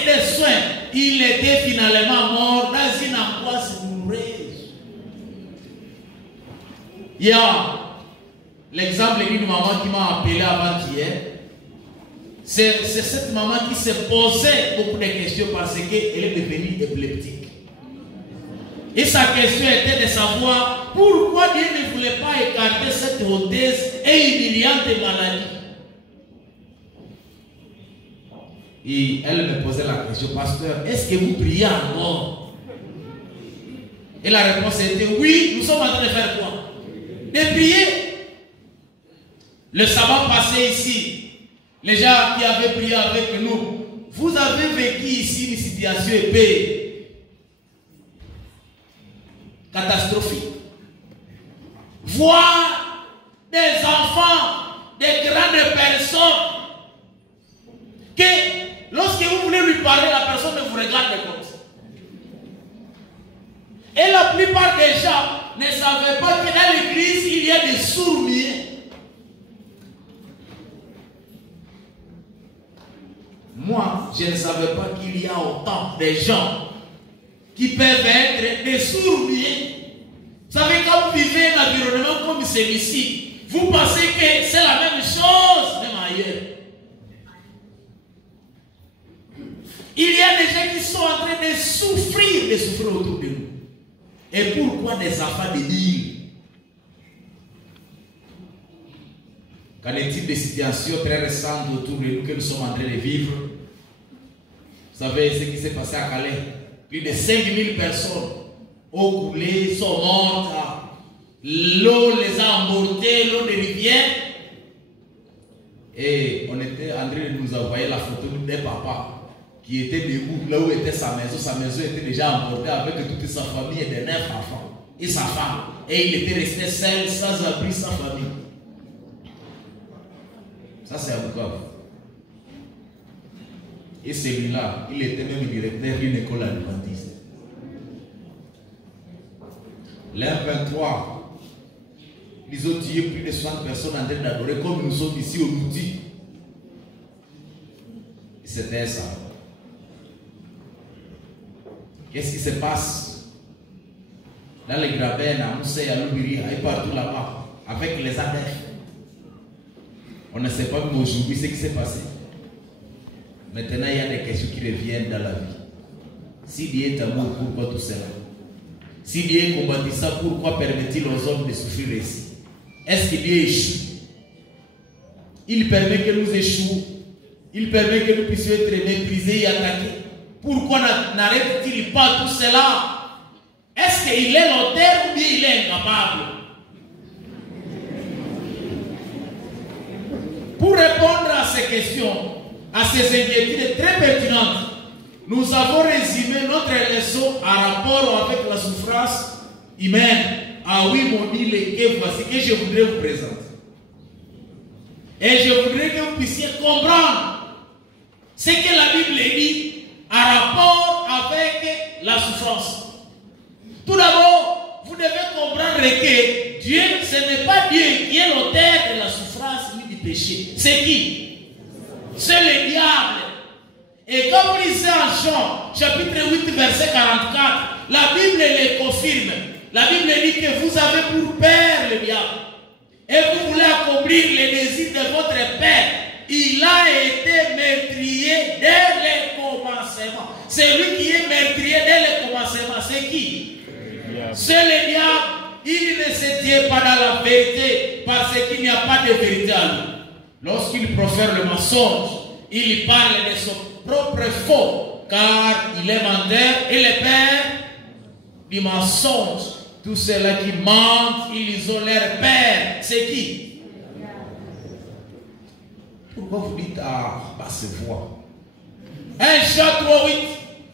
passé des soins, il était finalement mort dans une angoisse douloureuse. Il y a l'exemple d'une maman qui m'a appelé avant-hier. C'est cette maman qui se posait beaucoup de questions parce qu'elle est devenue épileptique. Et sa question était de savoir pourquoi Dieu ne voulait pas écarter cette odieuse et humiliante maladie. Et elle me posait la question, pasteur, est-ce que vous priez encore? Et la réponse était oui, nous sommes en train de faire quoi? De prier. Le sabbat passé ici, les gens qui avaient prié avec nous, vous avez vécu ici une situation épais, catastrophique. Voir des enfants, des grandes personnes, que lorsque vous voulez lui parler, la personne ne vous regarde comme ça. Et la plupart des gens ne savaient pas que dans l'église, il y a des sourds-muets. Moi, je ne savais pas qu'il y a autant de gens qui peuvent être des sourds-muets. Vous savez, quand vous vivez un environnement comme celui-ci, vous pensez que c'est la même chose, même ailleurs. Il y a des gens qui sont en train de souffrir autour de nous. Et pourquoi des enfants de dire? Qu'en est-il des situations très récentes autour de nous que nous sommes en train de vivre? Vous savez ce qui s'est passé à Calais? Plus de 5000 personnes ont coulé, sont mortes. L'eau les a emportées, l'eau des rivières. Et on était en train de nous envoyer la photo d'un papa qui était debout là où était sa maison. Sa maison était déjà emportée avec toute sa famille et de 9 enfants. Et sa femme. Et il était resté seul, sans abri, sans famille. Ça, c'est un cas. Et celui-là, il était même directeur d'une école adventiste. L'an 23, ils ont tué plus de 60 personnes en train d'adorer, comme nous sommes ici au Mouti. C'était ça. Qu'est-ce qui se passe dans les Graben, à Moussé, à Loubiri, et partout là-bas, avec les ADF? On ne sait pas même aujourd'hui ce qui s'est passé. Maintenant, il y a des questions qui reviennent dans la vie. Si Dieu est amour, pourquoi tout cela? Si Dieu est combattissant, pourquoi permet-il aux hommes de souffrir ici? Est-ce que Dieu échoue? Il permet que nous échouons. Il permet que nous puissions être méprisés et attaqués. Pourquoi n'arrête-t-il pas tout cela? Est-ce qu'il est l'auteur ou bien il est incapable? Pour répondre à ces questions, à ces inquiétudes très pertinentes, nous avons résumé notre leçon en rapport avec la souffrance humaine. Ah oui, mon île, et voici que je voudrais vous présenter. Et je voudrais que vous puissiez comprendre ce que la Bible dit en rapport avec la souffrance. Tout d'abord, vous devez comprendre que Dieu, ce n'est pas Dieu qui est l'auteur de la souffrance ni du péché. C'est qui? C'est le diable. Et quand vous lisez en Jean, chapitre 8, verset 44, la Bible le confirme. La Bible dit que vous avez pour père le diable. Et vous voulez accomplir les désirs de votre père. Il a été meurtrier dès le commencement. Celui qui est meurtrier dès le commencement, c'est qui? C'est le diable. Il ne se tient pas dans la vérité parce qu'il n'y a pas de vérité à lui. Lorsqu'il profère le mensonge, il parle de son propre faux, car il est menteur et le père du mensonge. Tous ceux-là qui mentent, ils ont leur père. C'est qui? Pourquoi vous dites à basse voix? 1 Jean 3:8.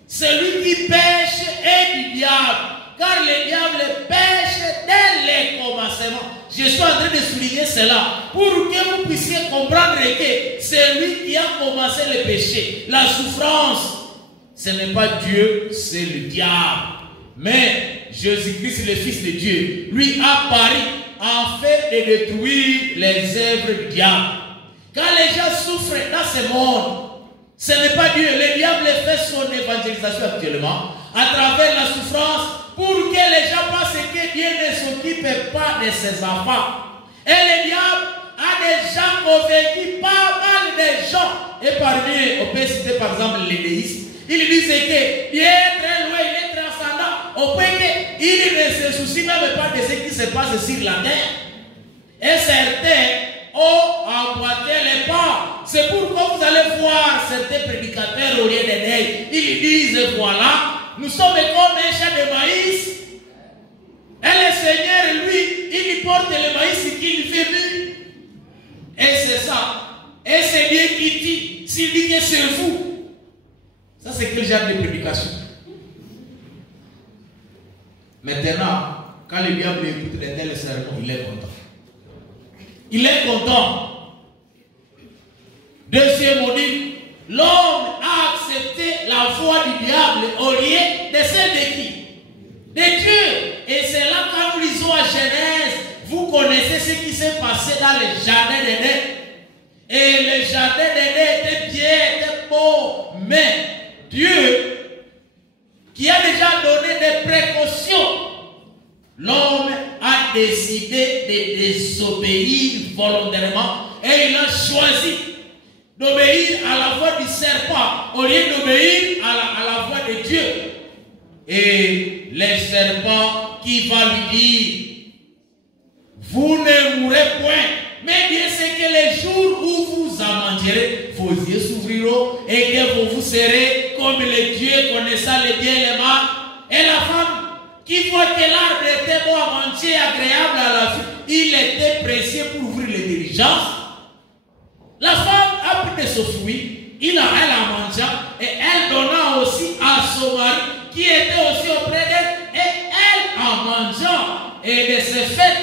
Celui qui pêche est du diable, car le diable pêche dès le commencement. Je suis en train de souligner cela pour que vous puissiez comprendre que c'est lui qui a commencé le péché. La souffrance, ce n'est pas Dieu, c'est le diable. Mais Jésus-Christ, le Fils de Dieu, lui a paru en fait de détruire les œuvres du diable. Quand les gens souffrent dans ce monde, Ce n'est pas Dieu. Le diable fait son évangélisation actuellement à travers la souffrance pour que les gens pensent que Dieu ne s'occupe pas de ses enfants. Et le diable a déjà convaincu pas mal de gens. Et parmi, on peut citer par exemple les déistes. Ils disaient que Dieu est très loin, il est transcendant. Au point qu'il ne se soucie même pas de ce qui se passe sur la terre. Et certains ont emboîté les pas. C'est pourquoi vous allez voir certains prédicateurs au lieu d'aider. Ils disent voilà, nous sommes comme un champ de maïs. Et le Seigneur, lui, il porte le maïs qu'il fait mûr. Et c'est ça. Et c'est Dieu qui dit, s'il dit que c'est vous. Ça, c'est quel genre de prédication? Maintenant, quand le diable écoute les tels sermons, il est content. Il est content. Deuxième module, l'homme a accepté la voix du diable au lieu de celle de qui? De Dieu. Et c'est là quand nous lisons à Genèse, vous connaissez ce qui s'est passé dans le jardin d'Éden. Et le jardin d'Éden était bien, était beau. Mais Dieu, qui a déjà donné des précautions, l'homme a décidé de désobéir volontairement et il a choisi d'obéir à la voix du serpent au lieu d'obéir à la voix de Dieu. Et le serpent qui va lui dire, vous ne mourrez point, mais Dieu sait que les jours où vous en mangerez, vos yeux s'ouvriront et que vous serez comme les dieux connaissant le bien et le mal. Et la femme qui voit que l'arbre était bon à manger, agréable à la vue, il était pressé pour ouvrir les diligences. La femme a pris de ce fruit, elle a mangé et elle donna aussi à son mari qui était aussi auprès d'elle et elle en mangeant. Et de ce fait,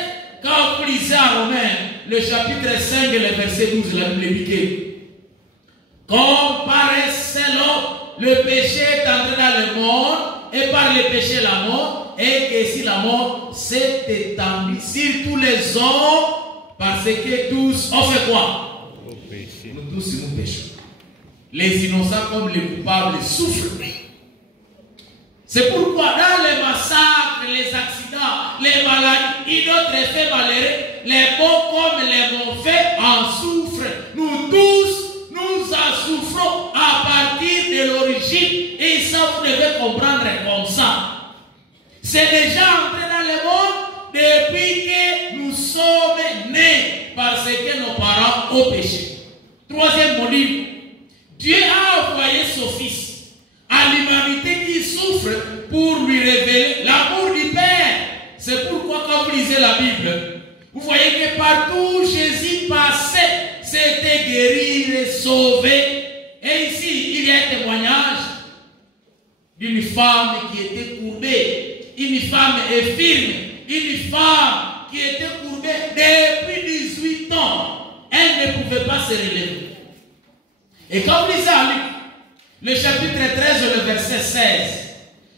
quand vous lisez à Romains, le chapitre 5 et le verset 12, la Bible dit que comme par un seul homme, le péché est entré dans le monde et par le péché la mort, et que si la mort s'est étendue sur tous les hommes, parce que tous ont fait quoi? Nous tous nous péchons. Les innocents comme les coupables souffrent. C'est pourquoi dans les massacres, les accidents, les maladies et d'autres effets malheureux, les bons comme les mauvais en souffrent. Nous tous, nous en souffrons à partir de l'origine. Et ça, vous devez comprendre comme ça. C'est déjà entré dans le monde depuis que nous sommes nés parce que nos parents ont péché. Troisième module, Dieu a envoyé son Fils à l'humanité qui souffre pour lui révéler l'amour du Père. C'est pourquoi quand vous lisez la Bible, vous voyez que partout où Jésus passait, c'était guérir et sauver. Et ici, il y a un témoignage d'une femme qui était courbée. Une femme infirme, une femme qui était courbée depuis 18 ans. Elle ne pouvait pas se relever. Et quand vous lisez à Luc, le chapitre 13, le verset 16,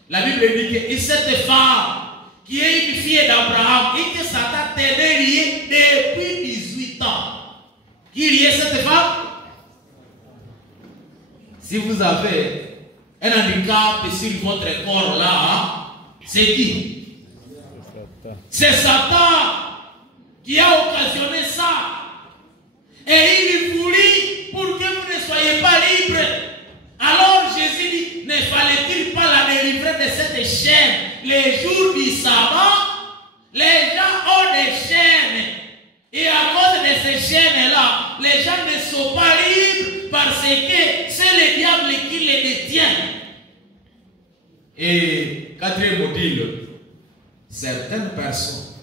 la Bible dit que cette femme qui est une fille d'Abraham et que Satan tenait liée depuis 18 ans. Qui liait cette femme? Si vous avez un handicap sur votre corps là, hein, c'est qui? C'est Satan qui a occasionné ça. Et il voulait pour que vous ne soyez pas libres. Alors Jésus dit, ne fallait-il pas la délivrer de cette chaîne? Les jours du sabbat, les gens ont des chaînes. Et à cause de ces chaînes-là, les gens ne sont pas libres parce que c'est le diable qui les détient. Et quatrième module, certaines personnes,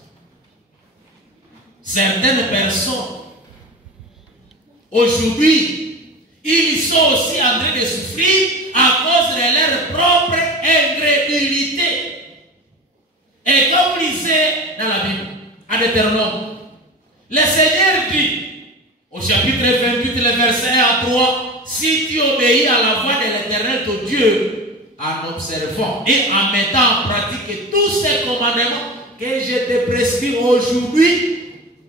aujourd'hui, ils sont aussi en train de souffrir à cause de leur propre incrédulité. Et comme vous lisez dans la Bible, à Deutéronome, le Seigneur dit, au chapitre 28, le verset 1 à 3, si tu obéis à la voix de l'Éternel ton Dieu, en observant et en mettant en pratique tous ces commandements que je te prescris aujourd'hui,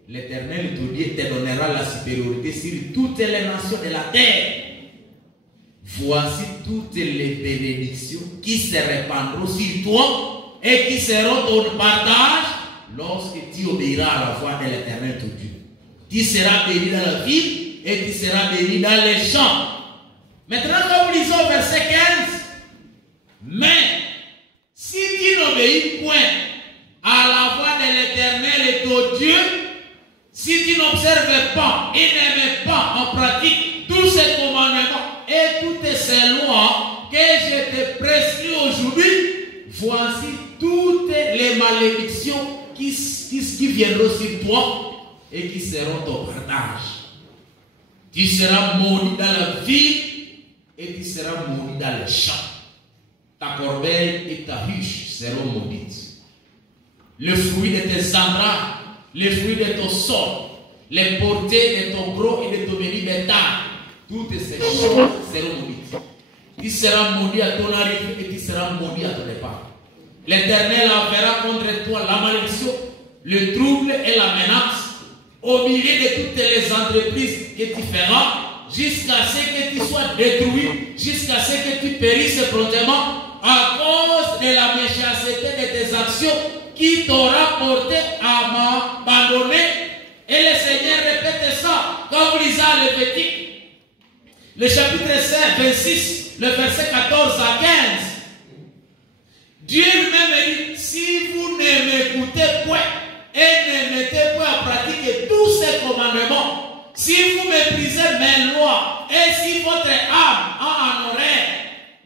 l'Éternel ton Dieu te donnera la supériorité sur toutes les nations de la terre. voici toutes les bénédictions qui se répandront sur toi et qui seront ton partage lorsque tu obéiras à la voix de l'Éternel ton Dieu. Tu seras béni dans la ville et tu seras béni dans les champs. Maintenant, quand nous lisons verset 15, mais si tu n'obéis point à la voix de l'Éternel et ton Dieu, si tu n'observes pas et ne mets pas en pratique tous ces commandements et toutes ces lois que je te prescris aujourd'hui, voici toutes les malédictions qui viendront sur toi et qui seront ton partage. Tu seras maudit dans la ville et tu seras maudit dans les champs. Ta corbeille et ta ruche seront maudites. Le fruit de tes embras, le fruit de ton sol, les portées de ton gros et de ton béni bétail, toutes ces choses seront maudites. Tu seras maudit à ton arrivée et tu seras maudit à ton départ. L'Éternel enverra contre toi la malédiction, le trouble et la menace au milieu de toutes les entreprises que tu feras, jusqu'à ce que tu sois détruit, jusqu'à ce que tu périsses promptement à cause de la méchanceté de tes actions qui t'aura porté à m'abandonner. Et le Seigneur répète ça quand vous lisez à Lévitique, le chapitre 5, 26, le verset 14 à 15. Dieu lui-même dit, si vous ne m'écoutez point et ne mettez point en pratique tous ces commandements, si vous méprisez mes lois et si votre âme a honoré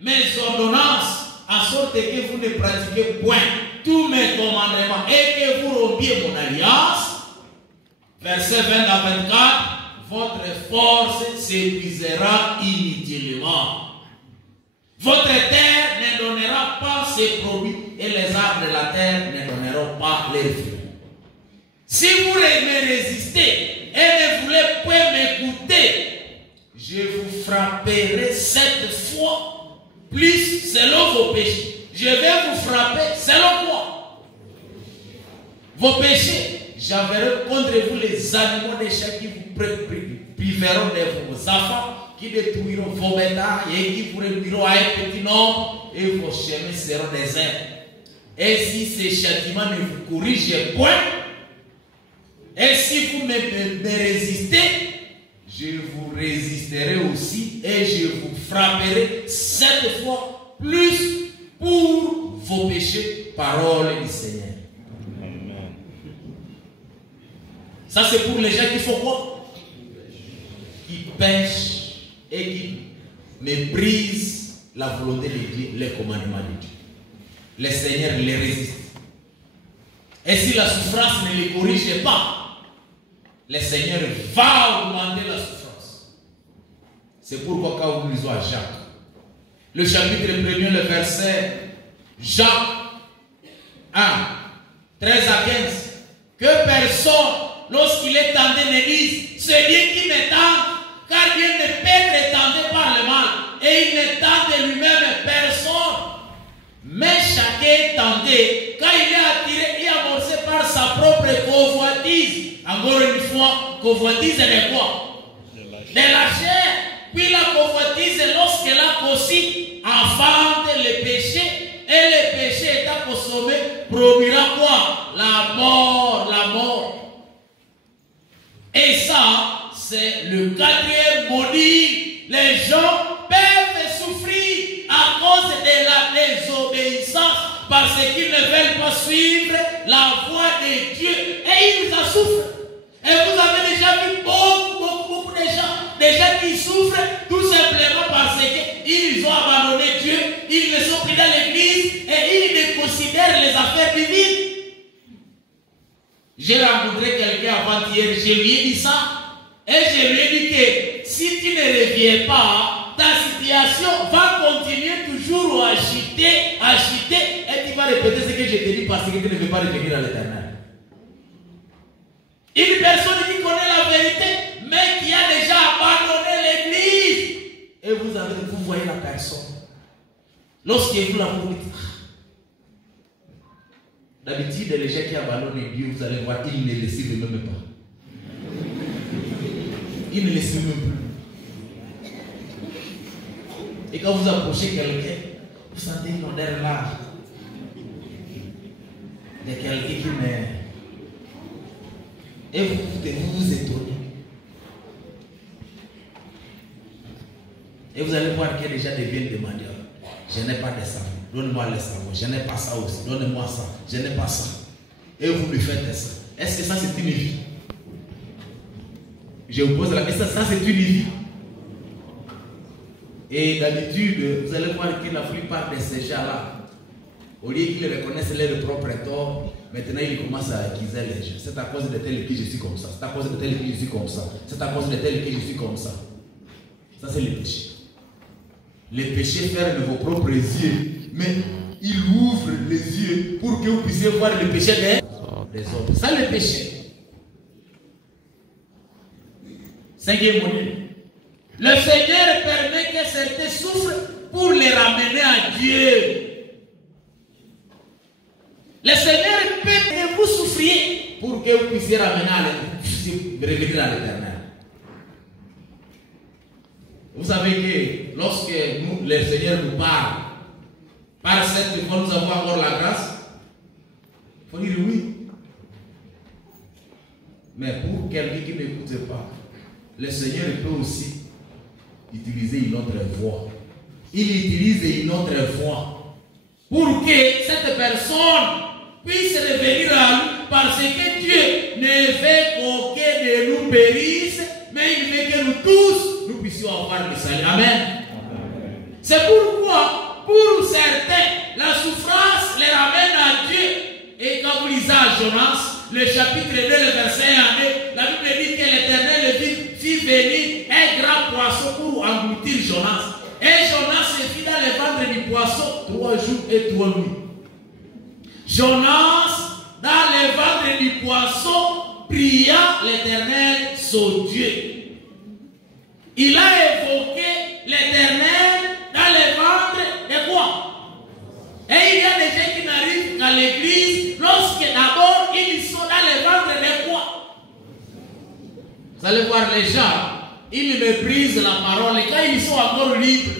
mes ordonnances, en sorte que vous ne pratiquez point tous mes commandements et que vous rompiez mon alliance, verset 20 à 24, votre force s'épuisera inutilement. Votre terre ne donnera pas ses produits et les arbres de la terre ne donneront pas leurs fruits. Si vous me résistez et ne voulez point m'écouter, je vous frapperai 7 fois plus selon vos péchés. Je vais vous frapper selon quoi? Vos péchés. J'enverrai contre vous les animaux des champs qui vous priveront de vos enfants, qui détruiront vos bétails et qui vous réduiront à un petit nombre, et vos chemins seront déserts. Et si ces châtiments ne vous corrigent point, et si vous me résistez, je vous résisterai aussi et je vous frapperai 7 fois plus pour vos péchés, parole du Seigneur. Amen. Ça c'est pour les gens qui font quoi? Qui pêchent et qui méprisent la volonté de Dieu, les commandements de Dieu. Le Seigneur les résiste. Et si la souffrance ne les corrige pas, le Seigneur va augmenter la souffrance. C'est pourquoi quand vous lisez à Jacques, le chapitre 1er, le verset Jacques 1, 13 à 15, que personne, lorsqu'il est tenté, ne dise, c'est Dieu qui me tente, car Dieu ne peut être tenté par le mal, et il ne tente lui-même personne. Mais chacun est tenté, quand il est attiré et amorcé par sa propre convoitise. Encore une fois, convoitise de quoi? De la chair. Puis la convoitise, lorsqu'elle a conçu, enfante le péché, et le péché étant consommé, produira quoi? La mort, la mort. Et ça, c'est le 4e maudit. Les gens peuvent souffrir à cause de la désobéissance parce qu'ils ne veulent pas suivre la voie de Dieu. Et ils en souffrent. Et vous avez déjà vu beaucoup de gens qui souffrent tout simplement parce qu'ils ont abandonné Dieu, ils ne sont plus dans l'église et ils ne considèrent les affaires divines. J'ai rencontré quelqu'un avant-hier, je lui ai dit ça, et je lui ai dit que si tu ne reviens pas, ta situation va continuer toujours à chuter, et tu vas répéter ce que je te dis parce que tu ne veux pas revenir à l'Éternel. Une personne qui connaît la vérité, mais qui a déjà abandonné l'église. Et vous voyez la personne. Lorsque vous la voyez, d'habitude, les gens qui abandonnent Dieu, vous allez voir, ils ne le suivent même pas. Ils ne le suivent même plus. Et quand vous approchez quelqu'un, vous sentez une odeur là. De quelqu'un qui meurt. Et vous étonnez. Et vous allez voir qu'il y a des gens qui viennent demander. Je n'ai pas de savon. Donne-moi le savon. Je n'ai pas ça aussi. Donne-moi ça. Je n'ai pas ça. Et vous lui faites ça. Est-ce que ça c'est une vie? Je vous pose la question. Ça c'est une vie. Et d'habitude, vous allez voir que la plupart de ces gens-là, au lieu qu'ils reconnaissent leur propre tort, maintenant ils commencent à accuser les gens. C'est à cause de tel que je suis comme ça. C'est à cause de tel que je suis comme ça. C'est à cause de tel que je suis comme ça. Ça c'est le péché. Le péché ferme vos propres yeux, mais il ouvre les yeux pour que vous puissiez voir le péché des autres. Ça le péché. Cinquième modèle. Le Seigneur permet que certains souffrent pour les ramener à Dieu. Le Seigneur peut que vous souffriez pour que vous puissiez revenir à l'Éternel. Vous savez que lorsque le Seigneur nous parle, par cette fois nous avons encore la grâce, il faut dire oui. Mais pour quelqu'un qui n'écoute pas, le Seigneur peut aussi utiliser une autre voie. Il utilise une autre voie pour que cette personne puisse revenir à lui, parce que Dieu ne veut qu'aucun de nous périsse, mais il veut que nous tous nous puissions avoir le salut. Amen. C'est pourquoi, pour certains, la souffrance les ramène à Dieu. Et quand vous lisez à Jonas, le chapitre 2, le verset 1, la Bible dit que l'Éternel fit venir un grand poisson pour engloutir Jonas. Et Jonas se fit dans le ventre du poisson 3 jours et 3 nuits. Jonas, dans le ventre du poisson, pria l'Éternel, son Dieu. Il a évoqué l'Éternel dans le ventre de quoi? Et il y a des gens qui n'arrivent qu'à l'église lorsque d'abord ils sont dans le ventre de quoi? Vous allez voir les gens, ils méprisent la parole quand ils sont encore libres.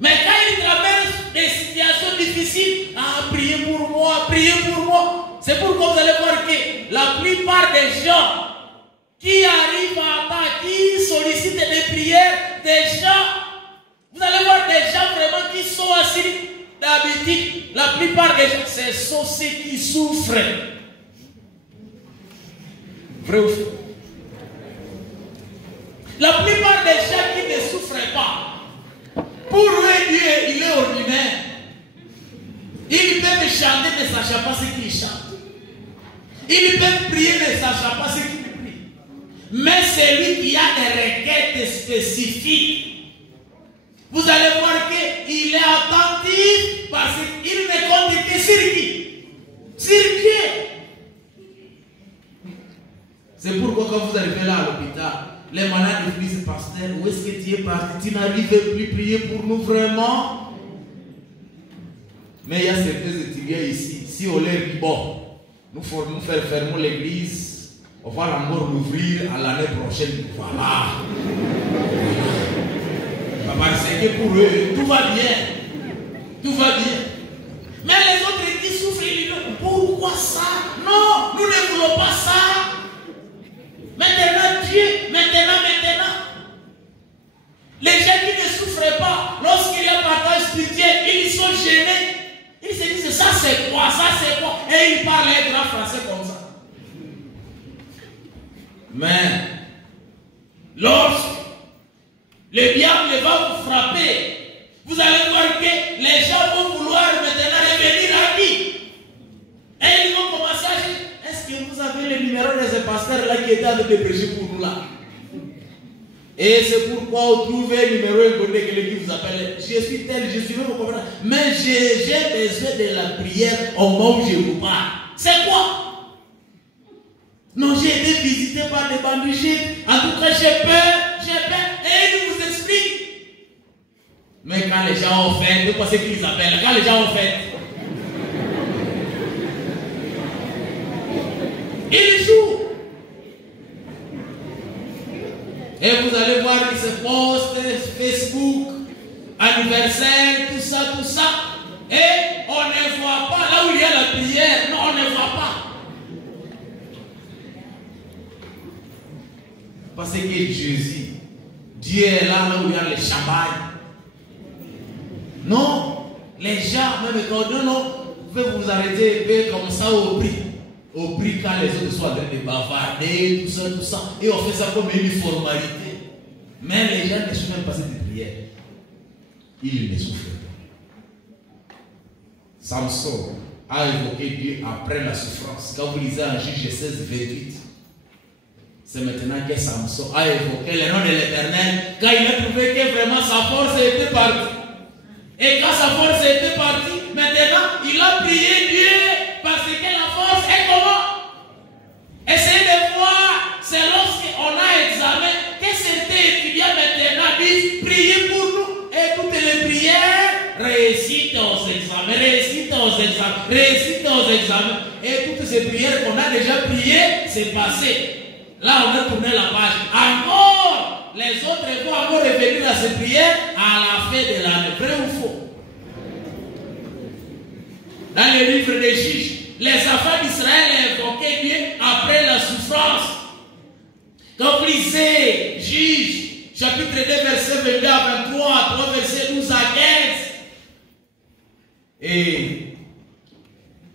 Mais quand ils traversent des situations difficiles, priez pour moi, priez pour moi. C'est pourquoi vous allez voir que la plupart des gens qui arrivent à temps, qui sollicitent des prières, des gens, vous allez voir des gens vraiment qui sont assis d'habitude. La plupart des gens, ce sont ceux qui souffrent. Vrai ou faux? La plupart des gens qui ne souffrent pas, pour eux, Dieu, il est ordinaire. Ils peuvent chanter, ne sachant pas ce qu'ils chantent. Ils peuvent prier, ne sachant pas ce qu'ils prient. Mais celui qui a des requêtes spécifiques, vous allez voir qu'il est attentif parce qu'il ne compte que sur qui? Sur Dieu. C'est pourquoi quand vous arrivez là à l'hôpital, les malades disent, pasteur, où est-ce que tu es parti? Tu n'arrives plus à prier pour nous vraiment? Mais il y a certains étudiants ici, si on leur dit, bon, nous fermons l'église, on va encore l'ouvrir à l'année prochaine. Voilà. Parce que pour eux, tout va bien. Tout va bien. Mais les autres qui souffrent, ils disent, pourquoi ça? Non, nous ne voulons pas ça. Maintenant, Dieu, maintenant. Les gens qui ne souffrent pas, lorsqu'il y a partage spirituel, ils sont gênés. Ils se disent, ça c'est quoi? Et ils parlent un grand français comme ça. Mais, lorsque le diable va vous frapper, vous allez voir que les gens vont vouloir maintenant revenir à qui? Et ils vont commencer à dire, est-ce que vous avez le numéro de ce pasteur là qui était en train de prêcher pour nous là? Et c'est pourquoi on trouve un numéro inconnu que l'église vous appelle. Je suis tel, je suis même au mais j'ai besoin de la prière au moment où je vous parle. C'est quoi? Non, j'ai été visité par des bandits. En tout cas, j'ai peur. Et ils vous expliquent. Mais quand les gens ont fait, c'est quoi ce qu'ils appellent? Quand les gens ont fait, ils jouent. Et vous allez voir, il se poste Facebook, anniversaire, tout ça. Et on ne voit pas là où il y a la prière. Non, on ne voit pas. Parce que Jésus, Dieu est là où il y a les champagne. Non, les gens, même quand non, vous pouvez vous arrêter un peu comme ça au prix. Au prix quand les autres sont en train de bavarder, tout ça. Et on fait ça comme une formalité. Mais les gens ne sont même pas cette prière. Ils ne souffrent pas. Samson a évoqué Dieu après la souffrance. Quand vous lisez en Juge 16, 28, c'est maintenant que Samson a évoqué le nom de l'Éternel. Quand il a trouvé que vraiment sa force était partie. Et quand sa force était partie, maintenant il a prié Dieu parce que la force est comment? Essayez de voir, c'est lorsqu'on a examen que certains étudiants maintenant disent priez pour nous et toutes les prières réussite aux examens, et toutes ces prières qu'on a déjà priées, c'est passé. Là on a tourné la page. Encore, les autres vont encore revenir à ces prières à la fin de l'année. Vrai ou faux? Dans le livre des Juges, les enfants d'Israël invoquaient Dieu après la souffrance. Quand vous lisez Juges, chapitre 2, verset 22 à 23, 3 versets 12 à 15. Et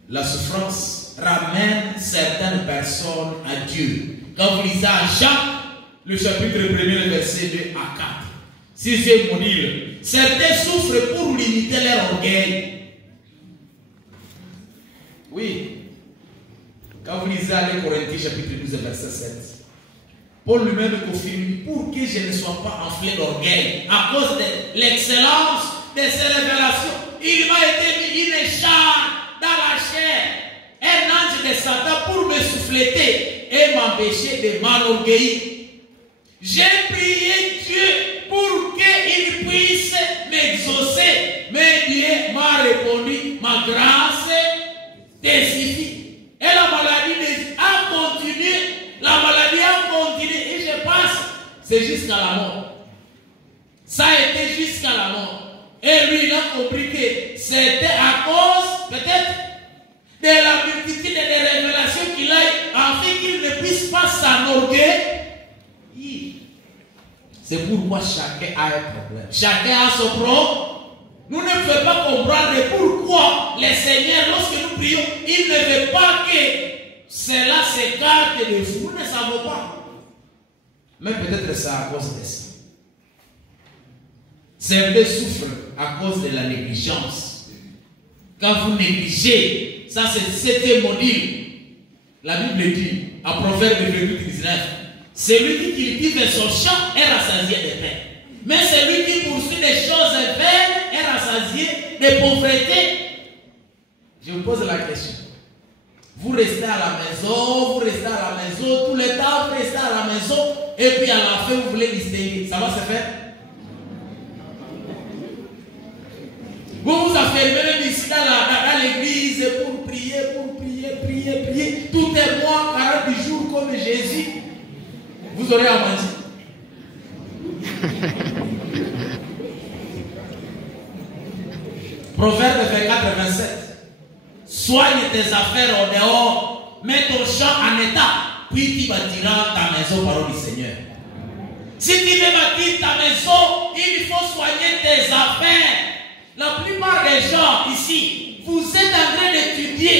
la souffrance ramène certaines personnes à Dieu. Quand vous lisez à Jacques, le chapitre 1, verset 2 à 4. Sixième module. Certains souffrent pour limiter leur orgueil. Oui. Quand vous lisez à 1 Corinthiens chapitre 12 verset 7, Paul lui-même confirme pour que je ne sois pas enflé d'orgueil à cause de l'excellence de ces révélations. Il m'a été mis une écharpe dans la chair, un ange de Satan pour me souffleter et m'empêcher de m'enorgueillir. J'ai prié Dieu pour qu'il puisse m'exaucer, mais Dieu m'a répondu, ma grâce te suffit. Et la maladie a continué, et je pense, c'est jusqu'à la mort. Ça a été jusqu'à la mort. Et lui, il a compris que c'était à cause, peut-être, de la multitude de révélations qu'il a, afin qu'il ne puisse pas s'enorgueillir. C'est pourquoi chacun a un problème. Chacun a son problème. Nous ne pouvons pas comprendre pourquoi le Seigneur, lorsque nous prions, il ne veut pas que cela s'écarte de vous. Nous ne savons pas. Mais peut-être c'est à cause de ça. Certains souffrent à cause de la négligence. Quand vous négligez, ça c'est un module. La Bible dit, à Proverbe 19, celui qui cultive son champ est rassasié de paix. Mais celui qui poursuit des choses vaines est rassasié de pauvreté. Je vous pose la question. Vous restez à la maison, tout le temps, vous restez à la maison, et puis à la fin, vous voulez distinguer. Ça va se faire? Vous vous affermez même ici dans l'église pour prier. Tout est mois, 40 jours comme Jésus. Vous aurez à manger. Proverbe 24, 27. Soigne tes affaires au dehors, mets ton champ en état, puis tu bâtiras ta maison, parole du Seigneur. Si tu veux bâtir ta maison, il faut soigner tes affaires. La plupart des gens ici, vous êtes en train d'étudier.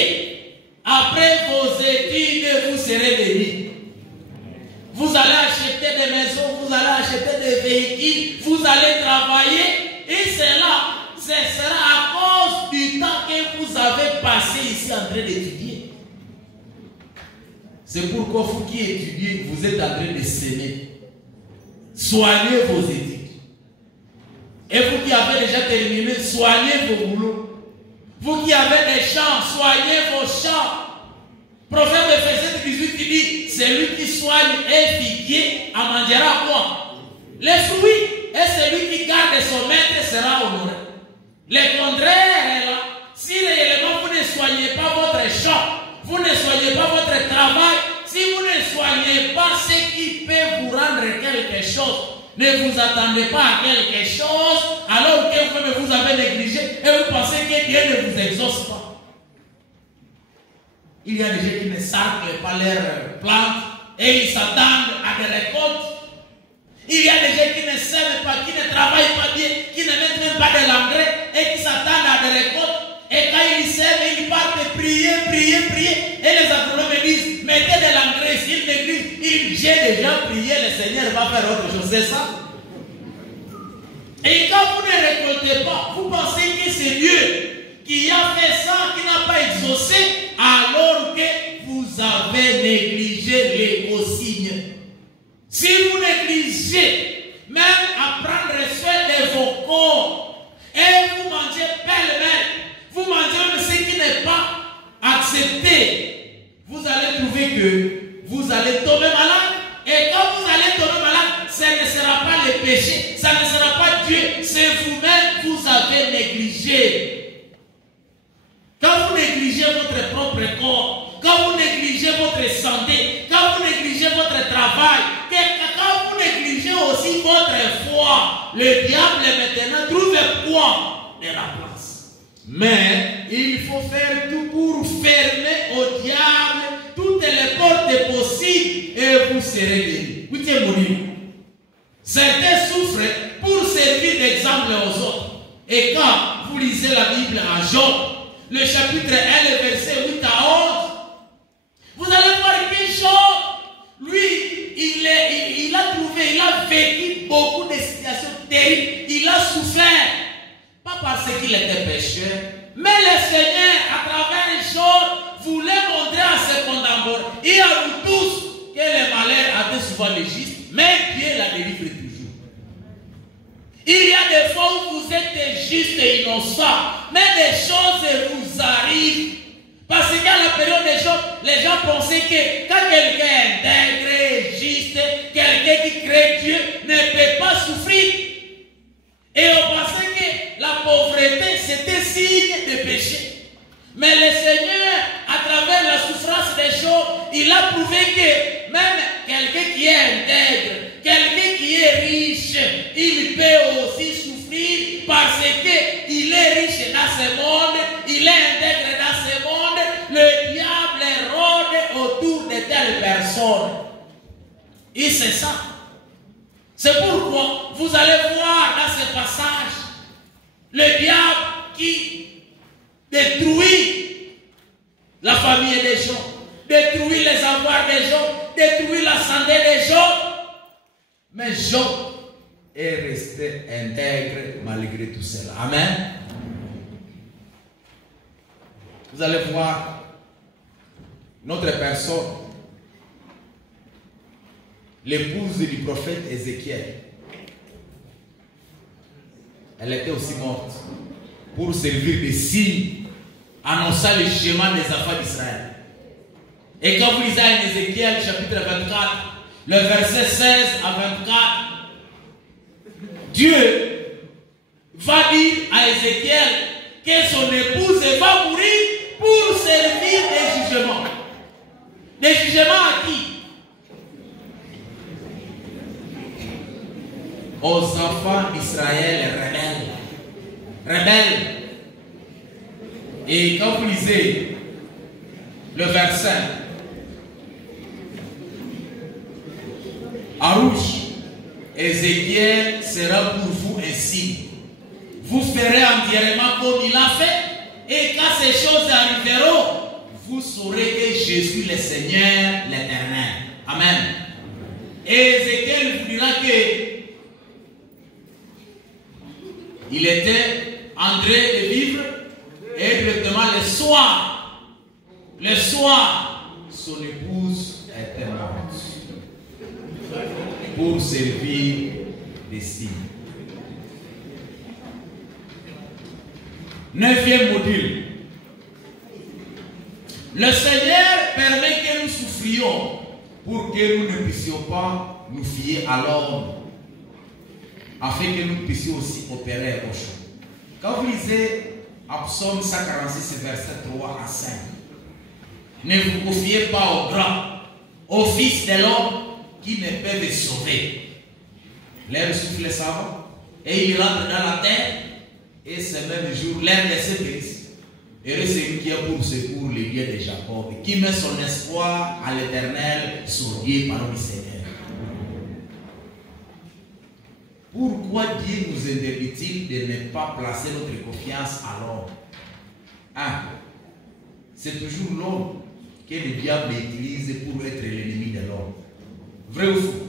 Après vos études, vous serez bénis. Vous allez acheter des maisons, vous allez acheter des véhicules, vous allez travailler, et ce sera à cause du temps que vous avez passé ici en train d'étudier. C'est pourquoi vous qui étudiez, vous êtes en train de s'aimer. Soignez vos études. Et vous qui avez déjà terminé, soignez vos boulots. Vous qui avez des champs, soignez vos champs. Proverbe verset 18 dit, celui qui soigne un figuier en mangera quoi? Les fruits. Et celui qui garde son maître sera honoré. Le contraire est là. Si réellement vous ne soignez pas votre champ, vous ne soignez pas votre travail, si vous ne soignez pas ce qui qui peut vous rendre quelque chose. Ne vous attendez pas à quelque chose alors que vous avez négligé et vous pensez que Dieu ne vous exauce pas. Il y a des gens qui ne sarclent pas leurs plantes et ils s'attendent à des récoltes. Il y a des gens qui ne sèment pas, qui ne travaillent pas bien, qui ne mettent même pas de l'engrais et qui s'attendent à des récoltes. Et quand ils sèment, ils partent prier. Et les agronomes disent, mettez de l'engrais. S'ils négligent, j'ai déjà prié, le Seigneur va faire autre chose. C'est ça. Et quand vous ne récoltez pas, vous pensez que c'est Dieu qui a fait ça, qui n'a pas exaucé, alors que vous avez négligé les consignes. Si vous négligez même à prendre soin de vos corps et vous mangez pêle-mêle, vous mangez même ce qui n'est pas accepté, vous allez trouver que vous allez tomber malade. Et quand vous allez tomber malade, ce ne sera pas le péché, ça ne sera pas Dieu, c'est vous-même, vous avez négligé. Quand vous négligez votre propre corps, quand vous négligez votre santé, quand vous négligez votre travail, quand vous négligez aussi votre foi, le diable maintenant trouve quoi de la place. Mais il faut faire tout pour fermer au diable toutes les portes possibles et vous serez guéris. Écoutez mon livre. Certains souffrent pour servir d'exemple aux autres. Et quand vous lisez la Bible à Job, le chapitre 1, le verset 8 à 11, vous allez voir que Job, lui, il a trouvé, il a vécu beaucoup de situations terribles. Il a souffert. Pas parce qu'il était pécheur, mais le Seigneur, à travers Job, voulait montrer à ses contemporains et à nous tous que le malheur a été souvent légiste, mais Dieu la délivre toujours. Il y a des fois où vous êtes juste et innocent, mais des choses vous arrivent. Parce qu'à la période des Job, les gens pensaient que quand quelqu'un est intègre, juste, quelqu'un qui crée Dieu ne peut pas souffrir. Et on pensait que la pauvreté, c'était signe de péché. Mais le Seigneur, à travers la souffrance des Job, il a prouvé que même quelqu'un qui est intègre, quelqu'un qui est riche, il peut aussi souffrir parce qu'il est riche dans ce monde, il est intègre dans ce monde, le diable rôde autour de telle personne. Et c'est ça. C'est pourquoi vous allez voir dans ce passage le diable qui détruit la famille des gens, détruit les avoirs des gens, détruit la santé des gens. Mais Job est resté intègre malgré tout cela. Amen. Vous allez voir notre personne, l'épouse du prophète Ézéchiel. Elle était aussi morte pour servir de signe annonçant le schéma des affaires d'Israël. Et quand vous lisez en Ézéchiel chapitre 24, le verset 16 à 24, Dieu va dire à Ézéchiel que son épouse va mourir pour servir des jugements. Des jugements à qui? Aux enfants d'Israël rebelles. Et quand vous lisez le verset en rouge, Ézéchiel sera pour vous un signe. Vous ferez entièrement comme il a fait, et quand ces choses arriveront, vous saurez que je suis le Seigneur, l'Éternel. Amen. Et Ézéchiel vous dira que il était en train de vivre et directement le soir, son épouse était morte pour servir des signes. 9e module. Le Seigneur permet que nous souffrions pour que nous ne puissions pas nous fier à l'homme, afin que nous puissions aussi opérer aux choses. Quand vous lisez à Psaume 146, verset 3 à 5, ne vous confiez pas au grand, au fils de l'homme, qui ne peuvent sauver. L'air souffle savant et il rentre dans la terre et ce même jour l'air laisse brise. Et c'est lui qui est pour secours les biens de Jacob, qui met son espoir à l'Éternel, son Dieu par le Seigneur. Pourquoi Dieu nous interdit-il de ne pas placer notre confiance à l'homme? C'est toujours l'homme que le diable utilise pour être l'ennemi de l'homme. Vrai ou faux?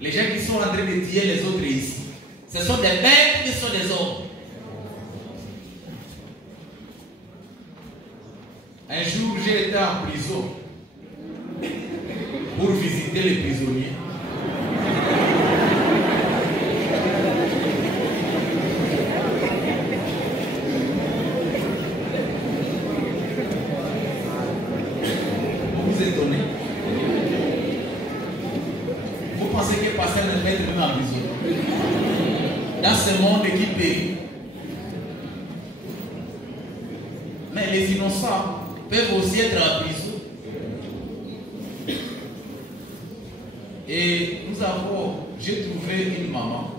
Les gens qui sont en train de tuer les autres ici, ce sont des bêtes qui sont des hommes. Un jour, j'ai été en prison pour visiter les prisonniers. Vous vous étonnez? Vous pensez que passer ne va être même en prison? Dans ce monde qui périt. Mais les innocents peuvent aussi être en prison. Et j'ai trouvé une maman,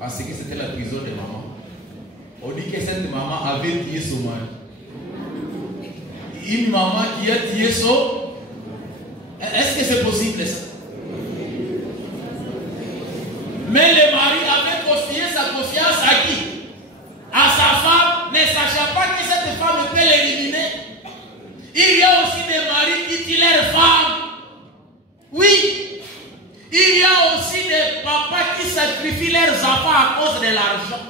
parce que c'était la prison de maman. On dit que cette maman avait tué son mari. Une maman qui a tué son... Est-ce que c'est possible ça? Mais le mari avait confié sa confiance à qui? À sa femme, ne sachant pas que cette femme peut l'éliminer. Il y a aussi des maris qui tuent leurs femmes. Oui. Il y a aussi des papas qui sacrifient leurs enfants à cause de l'argent.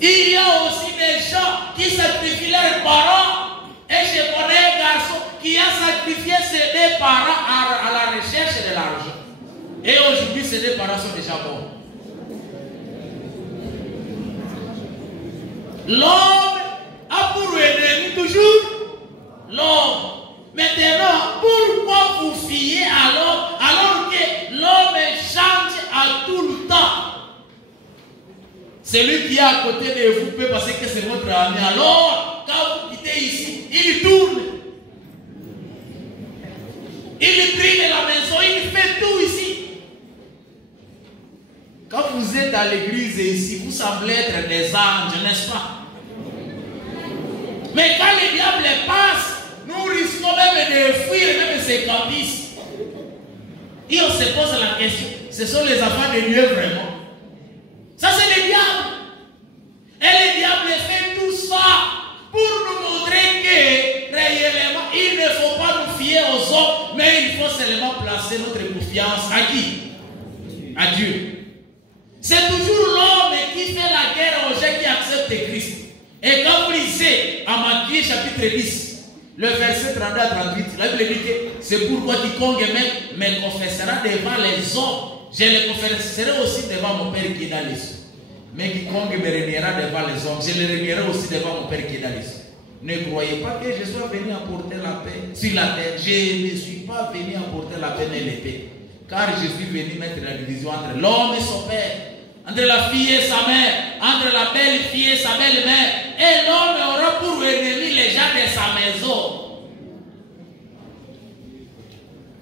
Il y a aussi des gens qui sacrifient leurs parents. Et je connais un garçon qui a sacrifié ses deux parents à la recherche de l'argent. Et aujourd'hui, ces deux parents sont déjà morts. L'homme a pour ennemi toujours l'homme. Maintenant, pourquoi vous fiez à l'homme alors que l'homme change à tout le temps? Celui qui est à côté de vous peut penser que c'est votre ami. Alors, quand vous quittez ici, il tourne. Il brille de la maison, il fait tout ici. Quand vous êtes à l'église ici, vous semblez être des anges, n'est-ce pas? Mais quand le diable passe, nous risquons même de fuir, même ses campis. Et on se pose la question, ce sont les enfants de Dieu vraiment? Ça c'est le diable. Et le diable fait tout ça pour nous montrer que réellement, il ne faut pas nous fier aux hommes, mais il faut seulement placer notre confiance à qui? À Dieu. C'est toujours l'homme qui fait la guerre aux gens qui acceptent Christ. Et quand vous lisez à Matthieu chapitre 10, le verset 32 à 38, la Bible dit que c'est pourquoi quiconque me confessera devant les hommes, je le confesserai aussi devant mon Père qui est dans les cieux. Mais quiconque me reniera devant les hommes, je le renierai aussi devant mon Père qui est dans les cieux. Ne croyez pas que je sois venu apporter la paix sur la terre. Je ne suis pas venu apporter la paix mais l'épée. Car je suis venu mettre la division entre l'homme et son père, entre la fille et sa mère, entre la belle fille et sa belle-mère. Et l'homme aura pour ennemi les gens de sa maison.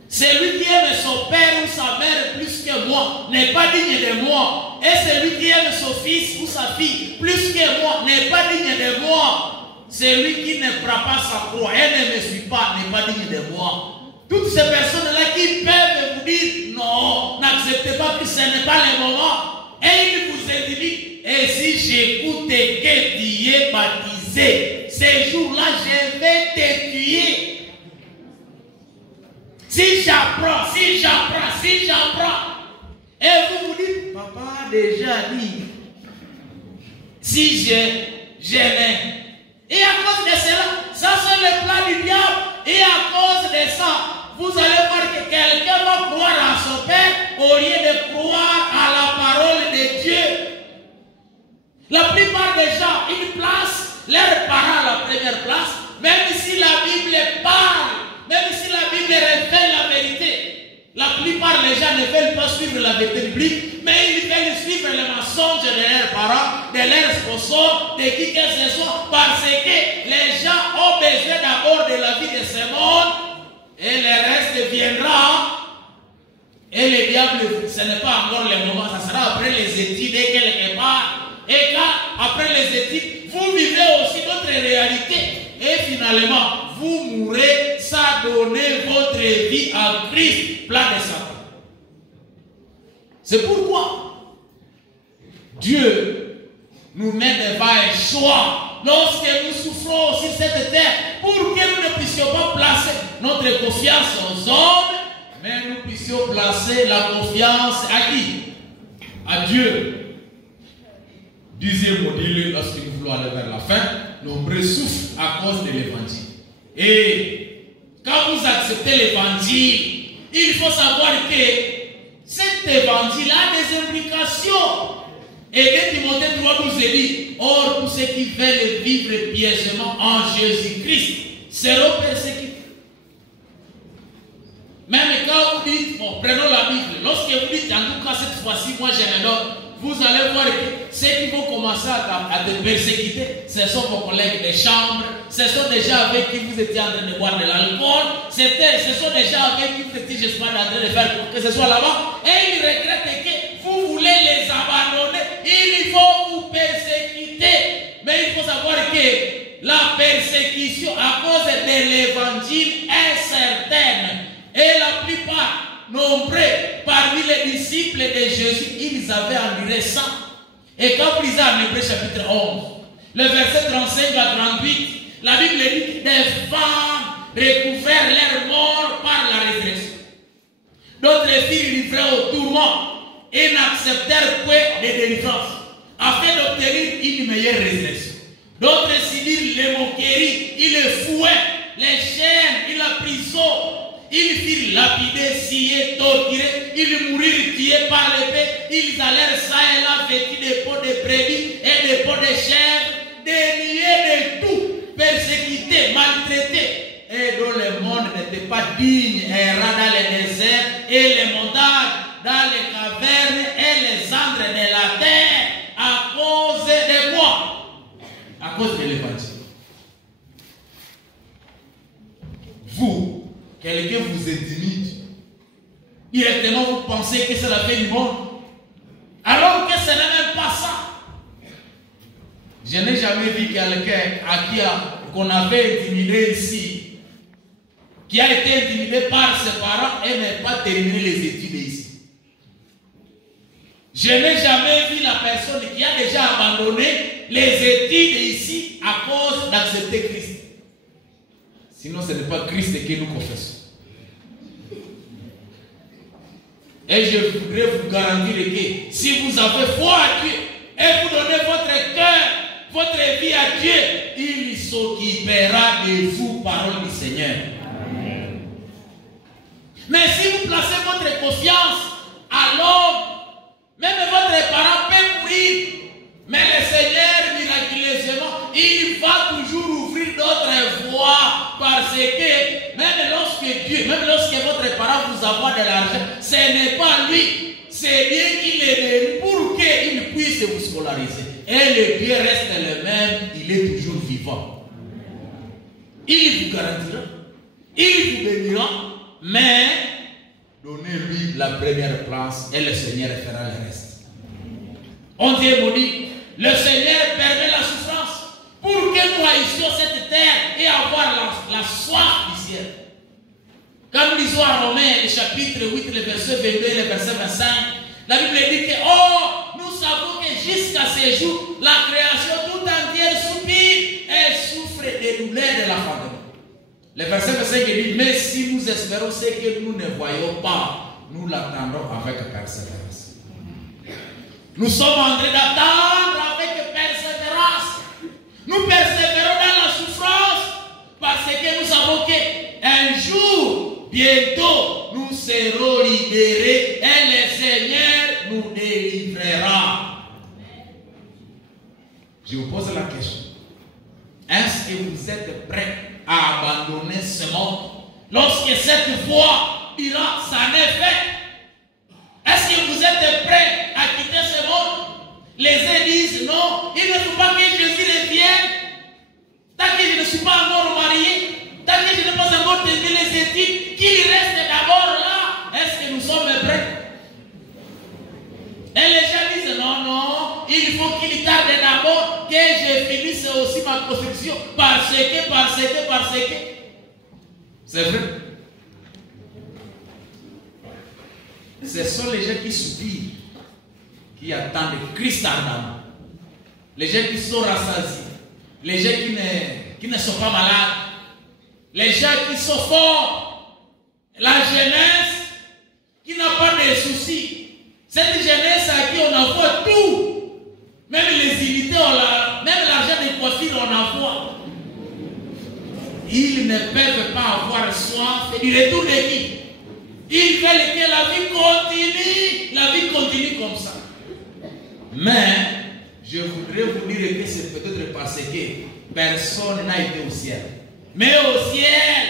Celui qui aime son père ou sa mère plus que moi n'est pas digne de moi. Et celui qui aime son fils ou sa fille plus que moi n'est pas digne de moi. Celui qui ne prend pas sa croix et ne me suit pas n'est pas digne de moi. Toutes ces personnes-là qui peuvent vous dire non, n'acceptez pas que ce n'est pas le moment. Et il vous indique, et si j'écoute que tu es baptisé, ces jours-là, je vais te tuer. Si j'apprends. Et vous vous dites, papa a déjà dit, si j'aimais. Et à cause de cela, ça c'est le plan du diable. Et à cause de ça, vous allez voir que quelqu'un va croire à son père au lieu de croire à la parole de Dieu. La plupart des gens, ils placent leurs parents à la première place, même si la Bible parle, même si la Bible révèle la vérité. La plupart des gens ne veulent pas suivre la vérité biblique, mais ils veulent suivre les mensonges de leurs parents, de leurs sponsors, de qui que ce soit, parce que les gens ont besoin d'abord de la vie de ce monde. Et et le reste viendra. Et le diable, ce n'est pas encore le moment, ça sera après les études et quelque part. Et quand, après les études, vous vivez aussi d'autres réalités. Et finalement, vous mourrez sans donner votre vie à Christ, plein de Satan. C'est pourquoi Dieu nous met devant un choix lorsque nous souffrons sur cette terre pour que nous ne puissions pas placer notre confiance aux hommes, mais nous puissions placer la confiance à qui? À Dieu. Deuxième module, lorsque nous voulons aller vers la fin, nombreux souffrent à cause de l'évangile. Et quand vous acceptez l'évangile, il faut savoir que cet évangile a des implications. Et 2 Timothée 3 nous dit, or tous ceux qui veulent vivre pieusement en Jésus-Christ seront persécutés. Même quand vous dites, bon, prenons la Bible, lorsque vous dites, en tout cas cette fois-ci, moi je me donne, vous allez voir que ceux qui vont commencer à te persécuter, ce sont vos collègues de chambre, ce sont des gens avec qui vous étiez en train de boire de l'alcool, ce sont des gens avec qui vous étiez, je sais pas, en train de faire pour que ce soit là-bas, et ils regrettent que vous voulez les abandonner, il faut vous persécuter. Mais il faut savoir que la persécution à cause de l'évangile est certaine. Et la plupart, nombreux parmi les disciples de Jésus, ils avaient enduré ça. Et quand vous lisez en Hébreux chapitre 11, le verset 35 à 38, la Bible dit que des femmes recouvrèrent leur mort par la résurrection. D'autres firent livrés au tourment et n'acceptèrent point de délivrance, afin d'obtenir une meilleure résurrection. D'autres subirent les moqueries, ils le fouet, les chaînes et la prison. Ils firent lapider, scier, torturer, ils mourirent tués par l'épée, ils allèrent ça et là vêtus de peaux de brebis et de peaux de chèvres, déniés de tout, persécutés, maltraités, et dont le monde n'était pas digne, errant dans les déserts et les montagnes, dans les cavernes et les antres de la terre, à cause de quoi? À cause de l'évangile. Vous, quelqu'un vous intimide, directement vous pensez que c'est la fin du monde, alors que ce n'est même pas ça. Je n'ai jamais vu quelqu'un qu'on avait intimidé ici, qui a été intimidé par ses parents et n'a pas terminé les études ici. Je n'ai jamais vu la personne qui a déjà abandonné les études ici à cause d'accepter Christ. Sinon, ce n'est pas Christ que nous confessons. Et je voudrais vous garantir que si vous avez foi à Dieu et vous donnez votre cœur, votre vie à Dieu, il s'occupera de vous, parole du Seigneur. Amen. Mais si vous placez votre confiance à l'homme, même votre parent peut mourir, mais le Seigneur, miraculeusement, il va toujours ouvrir d'autres voies, parce que même lorsque votre parent vous envoie de l'argent, ce n'est pas lui, c'est Dieu qui le donne pour qu'il puisse vous scolariser. Et le Dieu reste le même, il est toujours vivant. Il vous garantira, il vous bénira, mais donnez-lui la première place et le Seigneur fera le reste. On dit, le Seigneur permet la souffrance pour que nous haïssions cette terre et avoir la soif du ciel. Quand nous lisons à Romains, le chapitre 8, le verset 22 et le verset 25, la Bible dit que, oh, nous savons que jusqu'à ce jour, la création tout entière soupire et souffre des douleurs de la famille. Le verset 25 dit, mais si nous espérons ce que nous ne voyons pas, nous l'attendons avec persévérance. Nous sommes en train d'attendre avec persévérance. Nous persévérons dans la souffrance parce que nous savons qu'un jour, bientôt, nous serons libérés et le Seigneur nous délivrera. Je vous pose la question. Est-ce que vous êtes prêts à abandonner ce monde lorsque cette voix dira ça n'est fait? Est-ce que vous êtes prêts à quitter ce monde? Les uns disent non, il ne faut pas que Jésus revienne. Tant que je ne suis pas encore marié, tant que je n'ai pas encore terminé les études, qui sommes prêts. Et les gens disent non, non, il faut qu'il tarde d'abord que je finisse aussi ma construction. Parce que. C'est vrai. Ce sont les gens qui soupirent, qui attendent Christ ardemment. Les gens qui sont rassasiés. Les gens qui ne sont pas malades. Les gens qui sont forts. La jeunesse qui n'a pas de soucis. Cette jeunesse à qui on envoie tout. Même les unités, même l'argent des coiffures, on envoie. Ils ne peuvent pas avoir soif du retour de vie. Ils veulent que la vie continue. La vie continue comme ça. Mais, je voudrais vous dire que c'est peut-être parce que personne n'a été au ciel. Mais au ciel,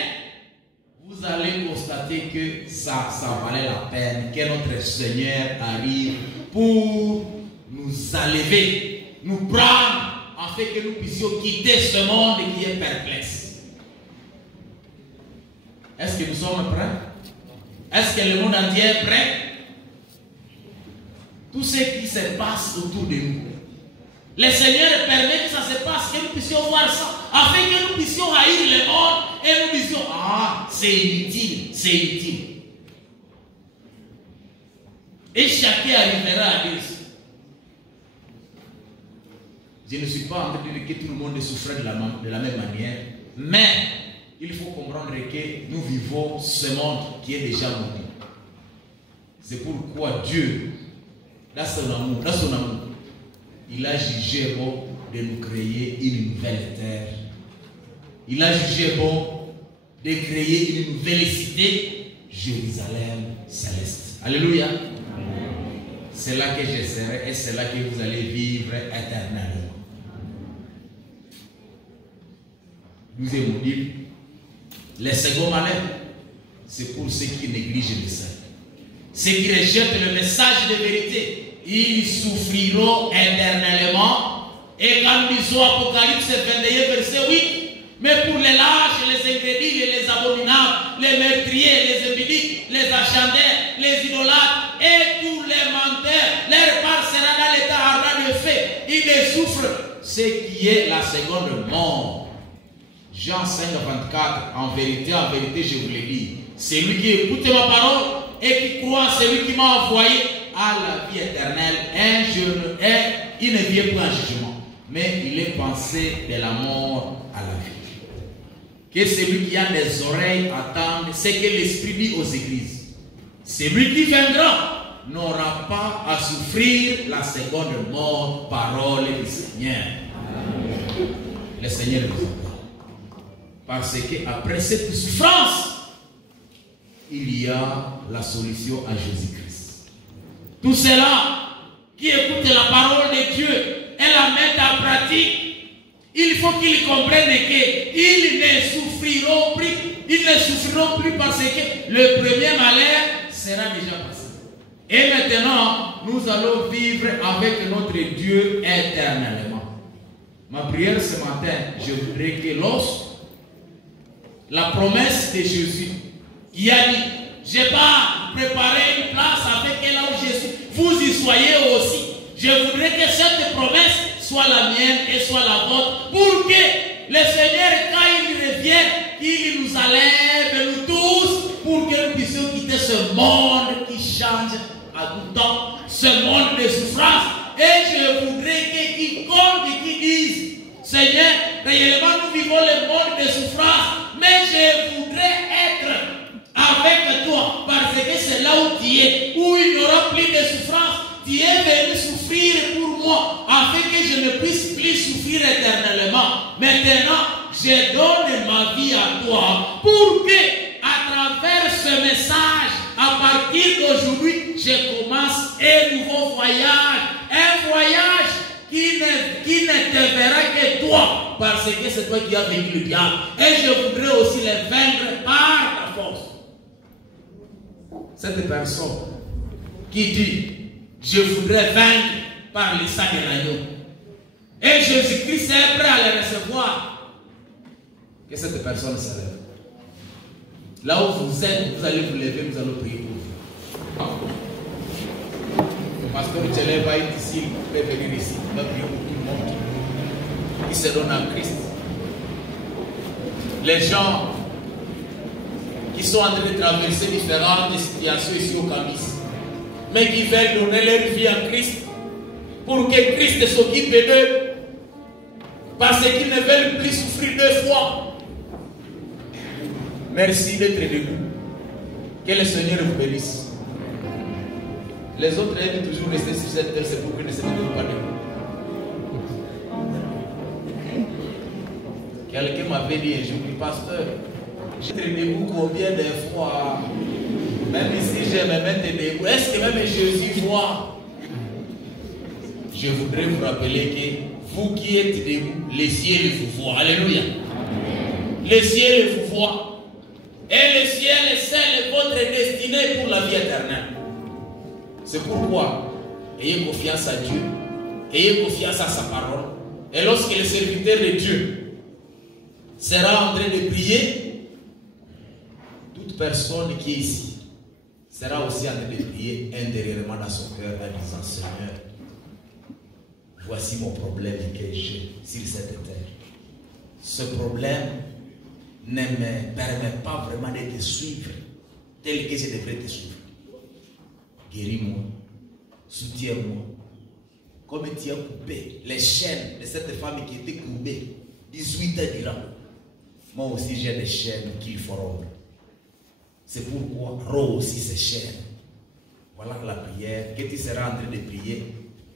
vous allez constater que ça valait la peine que notre Seigneur arrive pour nous enlever, nous prendre, afin que nous puissions quitter ce monde qui est perplexe. Est-ce que nous sommes prêts? Est-ce que le monde entier est prêt? Tout ce qui se passe autour de nous, le Seigneur permet que ça se passe, que nous puissions voir ça, afin que nous puissions haïr le monde et nous disions, ah, c'est inutile, c'est inutile. Et chacun arrivera à dire ça. Je ne suis pas en train de dire que tout le monde souffre de la même manière, mais il faut comprendre que nous vivons ce monde qui est déjà maudit. C'est pourquoi Dieu, dans son amour, il a jugé bon de nous créer une nouvelle terre. Il a jugé bon de créer une nouvelle cité, Jérusalem céleste. Alléluia. C'est là que je serai et c'est là que vous allez vivre éternellement. Nous avons dit, le second malheur, c'est pour ceux qui négligent le salut. Ceux qui rejettent le message de vérité, ils souffriront éternellement. Et quand nous lisons Apocalypse 21, verset 8, mais pour les lâches, les incrédules, les abominables, les meurtriers, les impudiques, les achantaires, les idolâtres et tous les menteurs, leur part sera dans l'état ardent de feu. Ils ne souffrent ce qui est la seconde mort. Jean 5, 24, en vérité, je vous l'ai dit, celui qui écoute ma parole et qui croit celui qui m'a envoyé à la vie éternelle, il ne vient plus en jugement, mais il est passé de la mort à la vie. Que celui qui a des oreilles attende ce que l'Esprit dit aux églises. Celui qui viendra n'aura pas à souffrir la seconde mort, parole du Seigneur. Amen. Le Seigneur nous entend. Parce qu'après cette souffrance, il y a la solution à Jésus-Christ. Tout cela qui écoutent la parole de Dieu et la mettent en pratique, il faut qu'ils comprennent qu'ils ne souffriront plus. Ils ne souffriront plus parce que le premier malheur sera déjà passé. Et maintenant, nous allons vivre avec notre Dieu éternellement. Ma prière ce matin, je voudrais que lorsque la promesse de Jésus, qui a dit, je pars préparer une place avec là où je suis, vous y soyez aussi. Je voudrais que cette promesse soit la mienne et soit la vôtre, pour que le Seigneur, quand il revient, qu'il nous enlève, nous tous, pour que nous puissions quitter ce monde qui change à tout temps, ce monde de souffrance. Et je voudrais que quiconque qui dise, Seigneur, réellement nous vivons le monde de souffrance, mais je voudrais être avec toi, parce que c'est là où tu es, où il n'y aura plus de souffrance. Tu es venu souffrir pour moi, afin que je ne puisse plus souffrir éternellement. Maintenant, je donne ma vie à toi, pour que, à travers ce message, à partir d'aujourd'hui, je commence un nouveau voyage. Un voyage qui ne te verra que toi, parce que c'est toi qui as vaincu le diable. Et je voudrais aussi les vaincre par ta force. Cette personne qui dit, je voudrais vaincre par le sang de l'agneau, et Jésus-Christ est prêt à les recevoir, que cette personne se lève. Là où vous êtes, vous allez vous lever, nous allons prier pour vous. Pasteur Tchelé va être ici, il peut venir ici. Il va prier pour tout le monde qui se donne à Christ. Les gens qui sont en train de traverser différentes situations ici au Camis, mais qui veulent donner leur vie à Christ pour que Christ s'occupe d'eux, parce qu'ils ne veulent plus souffrir deux fois. Merci d'être debout. Que le Seigneur vous bénisse. Les autres aiment toujours rester sur cette terre, c'est pour qu'ils ne se mettent pas debout. Quelqu'un m'avait dit un jour, pasteur, j'étais debout combien de fois? Même ici, je me mets debout. Est-ce que même Jésus voit? Je voudrais vous rappeler que vous qui êtes debout, les ciels vous voient. Alléluia. Les ciels vous voient. Et le ciel scelle votre destinée pour la vie éternelle. C'est pourquoi, ayez confiance à Dieu. Ayez confiance à sa parole. Et lorsque le serviteur de Dieu sera en train de prier, toute personne qui est ici sera aussi en train de prier intérieurement dans son cœur en disant, Seigneur, voici mon problème que j'ai sur cette terre. Ce problème ne me permet pas vraiment de te suivre tel que je devrais te suivre. Guéris-moi, soutiens-moi. Comme tu as coupé les chaînes de cette femme qui était courbée 18 ans durant. Moi aussi j'ai des chaînes qu'il faut rompre. C'est pourquoi romps aussi ces chaînes. Voilà la prière que tu seras en train de prier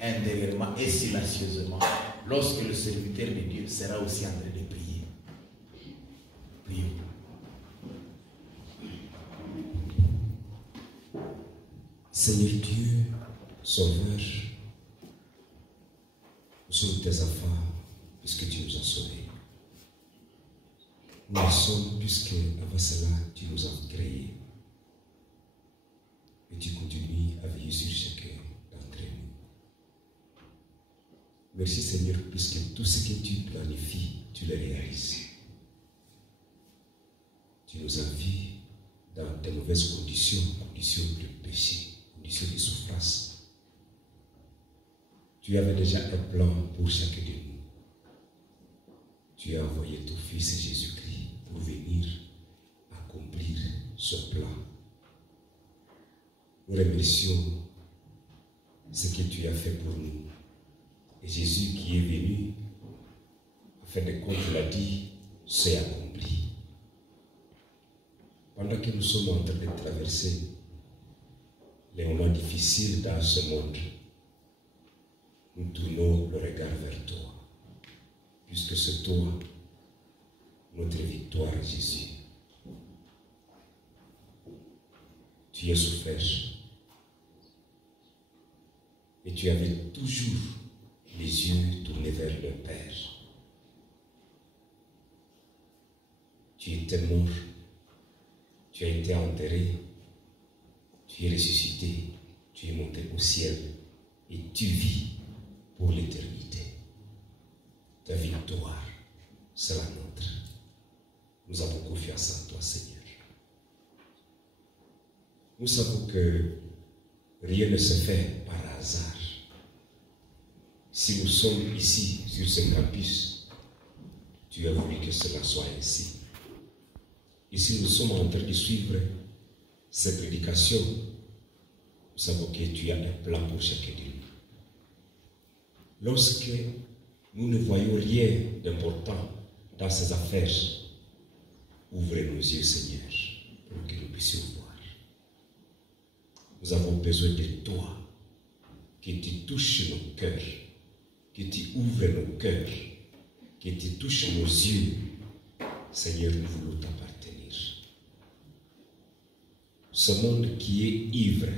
intérieurement et silencieusement lorsque le serviteur de Dieu sera aussi en train de prier. Prions. Seigneur Dieu, Sauveur, nous sommes tes enfants puisque tu nous as sauvés. Nous le sommes puisque avant cela tu nous as créés. Et tu continues à veiller sur chacun d'entre nous. Merci Seigneur puisque tout ce que tu planifies, tu le réalises. Tu nous as vus dans de mauvaises conditions, conditions de péché, conditions de souffrance. Tu avais déjà un plan pour chacun de nous. Tu as envoyé ton Fils Jésus-Christ pour venir accomplir ce plan. Nous remercions ce que tu as fait pour nous. Et Jésus qui est venu, afin de comme tu l'as dit, c'est accompli. Pendant que nous sommes en train de traverser les moments difficiles dans ce monde, nous tournons le regard vers toi, puisque c'est toi, notre victoire, Jésus. Tu as souffert et tu avais toujours les yeux tournés vers le Père. Tu étais mort. Tu as été enterré, tu es ressuscité, tu es monté au ciel et tu vis pour l'éternité. Ta victoire sera nôtre. Nous avons confiance en toi, Seigneur. Nous savons que rien ne se fait par hasard. Si nous sommes ici, sur ce campus, tu as voulu que cela soit ainsi. Et si nous sommes en train de suivre cette prédication, nous savons que tu as un plan pour chacun de nous. Lorsque nous ne voyons rien d'important dans ces affaires, ouvre nos yeux, Seigneur, pour que nous puissions voir. Nous avons besoin de toi, que tu touches nos cœurs, que tu ouvres nos cœurs, que tu touches nos yeux. Seigneur, nous voulons t'appartenir. Ce monde qui est ivre,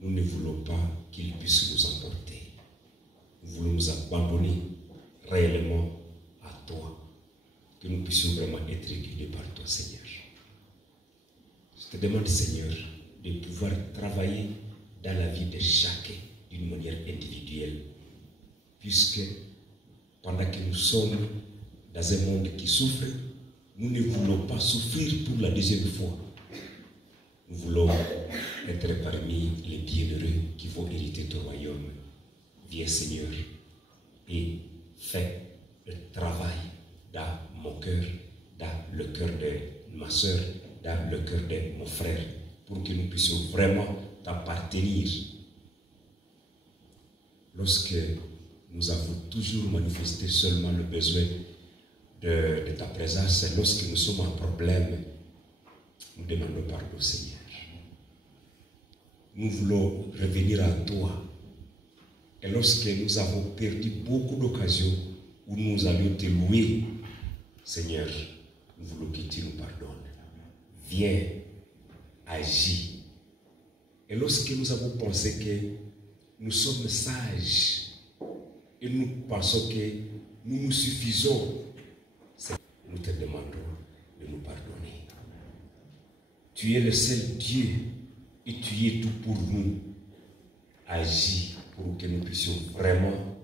nous ne voulons pas qu'il puisse nous emporter. Nous voulons nous abandonner réellement à toi, que nous puissions vraiment être guidés par toi, Seigneur. Je te demande, Seigneur, de pouvoir travailler dans la vie de chacun d'une manière individuelle, puisque pendant que nous sommes dans un monde qui souffre, nous ne voulons pas souffrir pour la deuxième fois. Nous voulons être parmi les bienheureux qui vont hériter ton royaume. Viens Seigneur et fais le travail dans mon cœur, dans le cœur de ma soeur, dans le cœur de mon frère, pour que nous puissions vraiment t'appartenir. Lorsque nous avons toujours manifesté seulement le besoin de ta présence, et lorsque nous sommes en problème, nous demandons pardon Seigneur. Nous voulons revenir à toi. Et lorsque nous avons perdu beaucoup d'occasions où nous allions te louer, Seigneur, nous voulons que tu nous pardonnes. Viens, agis. Et lorsque nous avons pensé que nous sommes sages et nous pensons que nous nous suffisons, nous te demandons de nous pardonner. Tu es le seul Dieu et tu es tout pour nous. Agis pour que nous puissions vraiment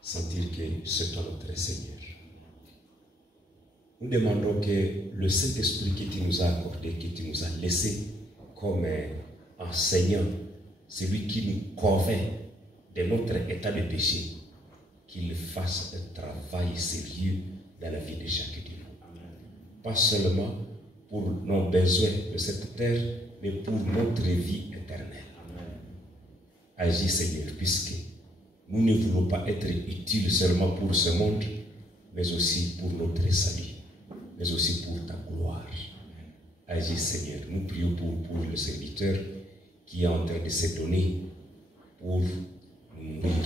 sentir que c'est toi notre Seigneur. Nous demandons que le Saint-Esprit que tu nous as accordé, que tu nous as laissé comme enseignant, celui qui nous convainc de notre état de péché, qu'il fasse un travail sérieux dans la vie de chacun de nous. Pas seulement pour nos besoins de cette terre, mais pour notre vie éternelle. Agis Seigneur, puisque nous ne voulons pas être utiles seulement pour ce monde, mais aussi pour notre salut, mais aussi pour ta gloire. Agis Seigneur, nous prions pour le serviteur qui est en train de se donner pour nous nourrir.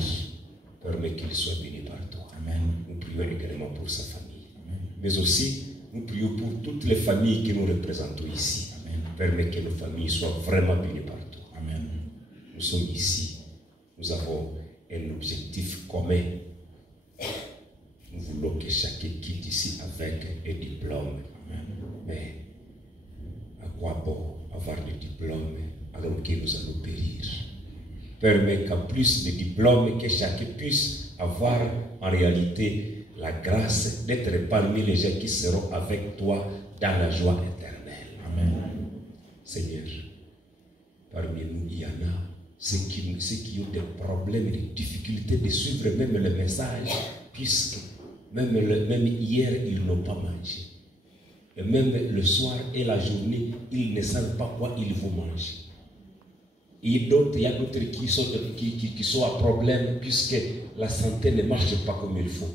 Permets qu'il soit béni par toi. Amen. Nous prions également pour sa famille. Amen. Mais aussi, nous prions pour toutes les familles que nous représentons ici. Amen. Permets que nos familles soient vraiment bénies par toi. Amen. Nous sommes ici. Nous avons un objectif commun. Nous voulons que chacun quitte ici avec un diplôme. Amen. Mais à quoi bon avoir des diplômes alors que nous allons périr? Permet qu'en plus de diplômes, que chacun puisse avoir en réalité la grâce d'être parmi les gens qui seront avec toi dans la joie éternelle. Amen. Seigneur, parmi nous, il y en a ceux qui ont des problèmes, des difficultés de suivre même le message, puisque même hier, ils n'ont pas mangé. Et même le soir et la journée, ils ne savent pas quoi ils vont manger. Et il y a d'autres qui sont à problème puisque la santé ne marche pas comme il faut.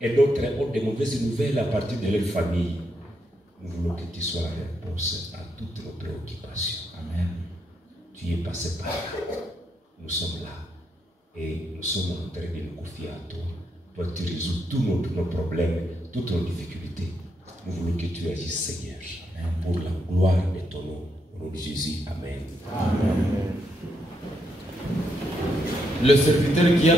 Et d'autres ont des mauvaises nouvelles à partir de leur famille. Nous voulons que tu sois la réponse à toutes nos préoccupations. Amen. Tu es passé par là. Nous sommes là. Et nous sommes en train de nous confier à toi. Toi, tu résous tous nos problèmes, toutes nos difficultés. Nous voulons que tu agisses, Seigneur, pour la gloire de ton nom. Au nom de Jésus, Amen. Amen. Le serviteur qui a